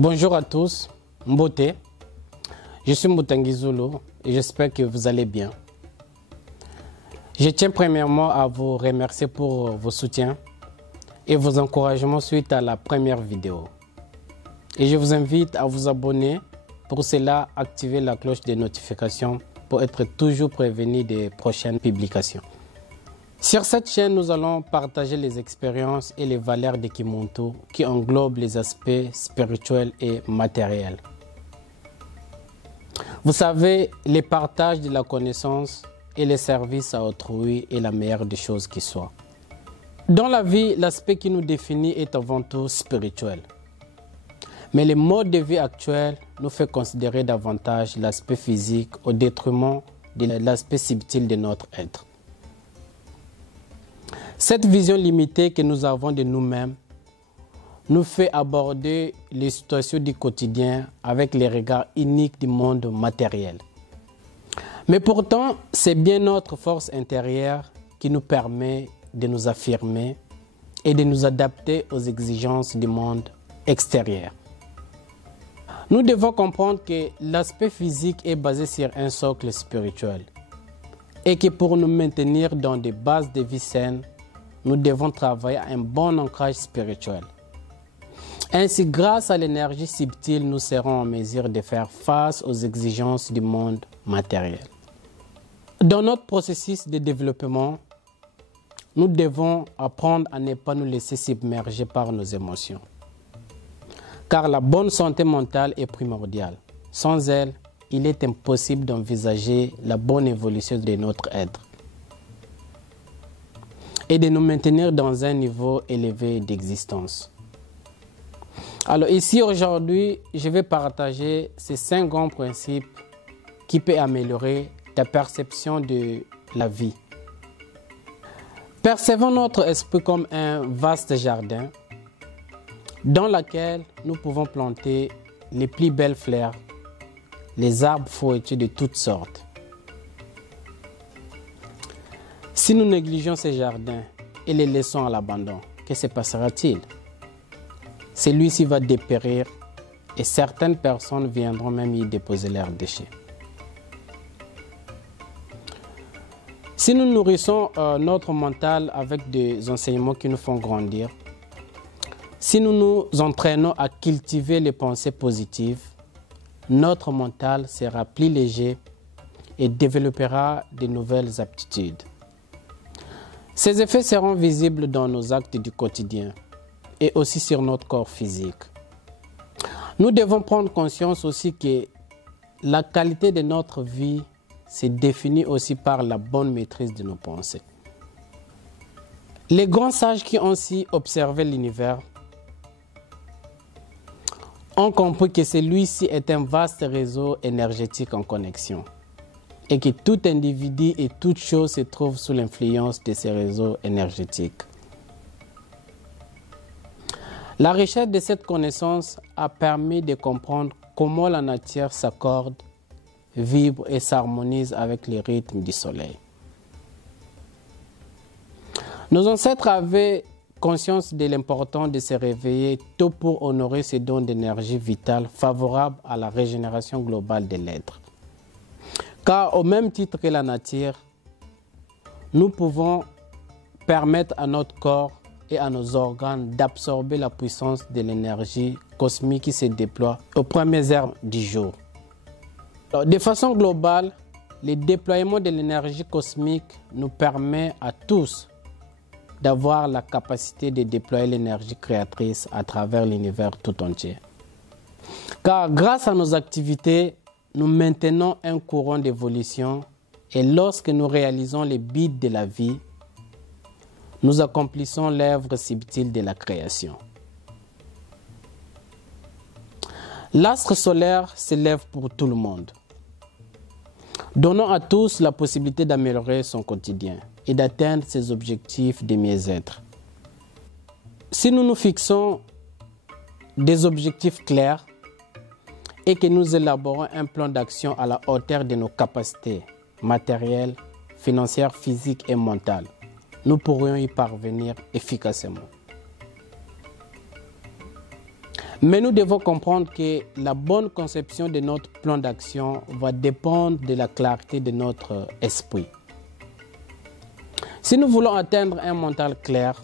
Bonjour à tous, Mbote. Je suis Moutangi Zulu et j'espère que vous allez bien. Je tiens premièrement à vous remercier pour vos soutiens et vos encouragements suite à la première vidéo. Et je vous invite à vous abonner. Pour cela, activez la cloche de notification pour être toujours prévenu des prochaines publications. Sur cette chaîne, nous allons partager les expériences et les valeurs de Kimuntu qui englobent les aspects spirituels et matériels. Vous savez, le partage de la connaissance et le service à autrui est la meilleure des choses qui soit. Dans la vie, l'aspect qui nous définit est avant tout spirituel. Mais le mode de vie actuel nous fait considérer davantage l'aspect physique au détriment de l'aspect subtil de notre être. Cette vision limitée que nous avons de nous-mêmes nous fait aborder les situations du quotidien avec les regards uniques du monde matériel. Mais pourtant, c'est bien notre force intérieure qui nous permet de nous affirmer et de nous adapter aux exigences du monde extérieur. Nous devons comprendre que l'aspect physique est basé sur un socle spirituel et que pour nous maintenir dans des bases de vie saines, nous devons travailler à un bon ancrage spirituel. Ainsi, grâce à l'énergie subtile, nous serons en mesure de faire face aux exigences du monde matériel. Dans notre processus de développement, nous devons apprendre à ne pas nous laisser submerger par nos émotions. Car la bonne santé mentale est primordiale. Sans elle, il est impossible d'envisager la bonne évolution de notre être et de nous maintenir dans un niveau élevé d'existence. Alors ici aujourd'hui, je vais partager ces 5 grands principes qui peuvent améliorer ta perception de la vie. Percevons notre esprit comme un vaste jardin dans lequel nous pouvons planter les plus belles fleurs, les arbres fruitiers de toutes sortes. Si nous négligeons ces jardins et les laissons à l'abandon, que se passera-t-il? Celui-ci va dépérir et certaines personnes viendront même y déposer leurs déchets. Si nous nourrissons notre mental avec des enseignements qui nous font grandir, si nous nous entraînons à cultiver les pensées positives, notre mental sera plus léger et développera de nouvelles aptitudes. Ces effets seront visibles dans nos actes du quotidien et aussi sur notre corps physique. Nous devons prendre conscience aussi que la qualité de notre vie se définit aussi par la bonne maîtrise de nos pensées. Les grands sages qui ont aussi observé l'univers ont compris que celui-ci est un vaste réseau énergétique en connexion et que tout individu et toute chose se trouve sous l'influence de ces réseaux énergétiques. La richesse de cette connaissance a permis de comprendre comment la nature s'accorde, vibre et s'harmonise avec les rythmes du soleil. Nos ancêtres avaient conscience de l'importance de se réveiller tôt pour honorer ces dons d'énergie vitale favorables à la régénération globale de l'être. Car au même titre que la nature, nous pouvons permettre à notre corps et à nos organes d'absorber la puissance de l'énergie cosmique qui se déploie aux premières heures du jour. Alors, de façon globale, le déploiement de l'énergie cosmique nous permet à tous d'avoir la capacité de déployer l'énergie créatrice à travers l'univers tout entier. Car grâce à nos activités, nous maintenons un courant d'évolution et lorsque nous réalisons les buts de la vie, nous accomplissons l'œuvre subtile de la création. L'astre solaire s'élève pour tout le monde. Donnons à tous la possibilité d'améliorer son quotidien et d'atteindre ses objectifs de mieux-être. Si nous nous fixons des objectifs clairs et que nous élaborons un plan d'action à la hauteur de nos capacités matérielles, financières, physiques et mentales, nous pourrions y parvenir efficacement. Mais nous devons comprendre que la bonne conception de notre plan d'action va dépendre de la clarté de notre esprit. Si nous voulons atteindre un mental clair,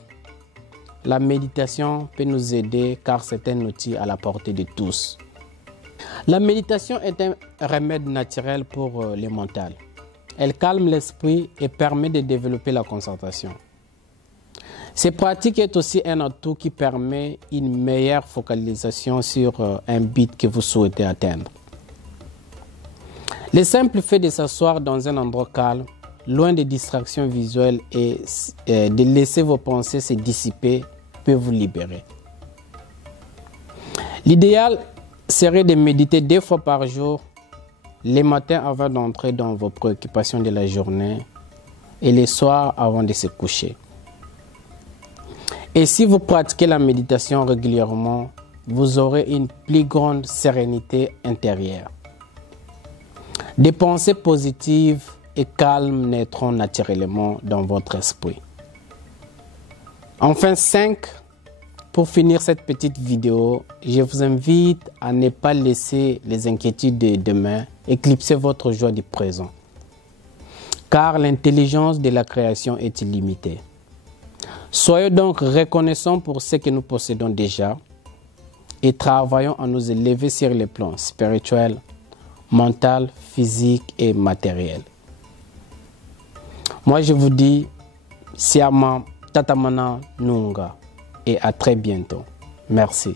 la méditation peut nous aider car c'est un outil à la portée de tous. La méditation est un remède naturel pour le mental. Elle calme l'esprit et permet de développer la concentration. Cette pratique est aussi un atout qui permet une meilleure focalisation sur un but que vous souhaitez atteindre. Le simple fait de s'asseoir dans un endroit calme, loin des distractions visuelles et de laisser vos pensées se dissiper peut vous libérer. L'idéal serait de méditer 2 fois par jour, les matins avant d'entrer dans vos préoccupations de la journée et les soirs avant de se coucher. Et si vous pratiquez la méditation régulièrement, vous aurez une plus grande sérénité intérieure. Des pensées positives et calmes naîtront naturellement dans votre esprit. Enfin, 5. Pour finir cette petite vidéo, je vous invite à ne pas laisser les inquiétudes de demain éclipser votre joie du présent. Car l'intelligence de la création est illimitée. Soyons donc reconnaissants pour ce que nous possédons déjà et travaillons à nous élever sur les plans spirituels, mental, physique et matériel. Moi je vous dis, Siama Tatamana Nunga et à très bientôt. Merci.